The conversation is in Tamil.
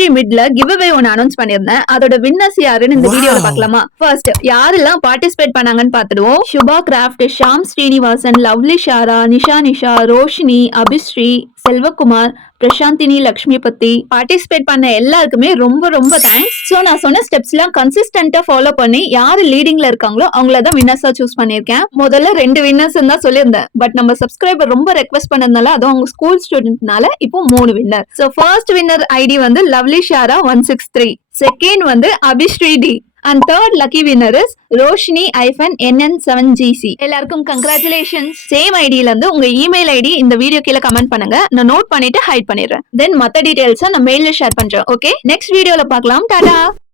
பிப்ரவரி மிட்ல கிவ் அவே ஒன்னு அனௌன்ஸ் பண்ணிருந்தேன். அதோட வின்னர்ஸ் யாருன்னு இந்த வீடியோல பார்க்கலாமா? ஃபர்ஸ்ட் யாரெல்லாம் பார்ட்டிசிபேட் பண்ணாங்கன்னு பார்த்துடுவோம். சுபா கிராஃப்ட், ஷாம் ஸ்ரீனிவாசன், லவ்லி ஷாரா, நிஷா, ரோஷினி, அபிஸ்ரீ, செல்வகுமார், பிரசாந்தினி, லக்ஷ்மி பத்தி பார்ட்டிசிபேட் பண்ண எல்லாருக்குமே ரொம்ப ரொம்ப தேங்க்ஸ். சோ நான் சொன்ன ஸ்டெப்ஸ் எல்லாம் கன்சிஸ்டன்டா ஃபாலோ பண்ணி யாரு லீடிங்ல இருக்காங்களோ அவங்கள தான் வின்னர்ஸா சூஸ் பண்ணிருக்கேன். முதல்ல 2 வின்னர்ஸ் தான் சொல்லியிருந்தேன். பட் நம்ம சப்ஸ்கிரைபர் ரொம்ப ரெக்வெஸ்ட் பண்ணதுனால அது அவங்க ஸ்கூல் ஸ்டூடெண்ட்னால இப்போ 3 winner. So first winner ID வந்து லவ்லி ஷாரா 163, செகண்ட் வந்து Abhishree D, and third lucky winner is Roshni-NN7GC. எல்லாருக்கும் கங்க்ராச்சுலேஷன்ஸ். சேம் ஐடியில இருந்து உங்க இமெயில் ஐடி இந்த வீடியோ கீழே கமெண்ட் பண்ணுங்க. நான் நோட் பண்ணிட்டு ஹைட் பண்ணிடுறேன். தென் மத்த டீடைல்ஸை நான் மெயில்ல ஷேர் பண்றேன். ஓகே, நெக்ஸ்ட் வீடியோல பார்க்கலாம். டாடா.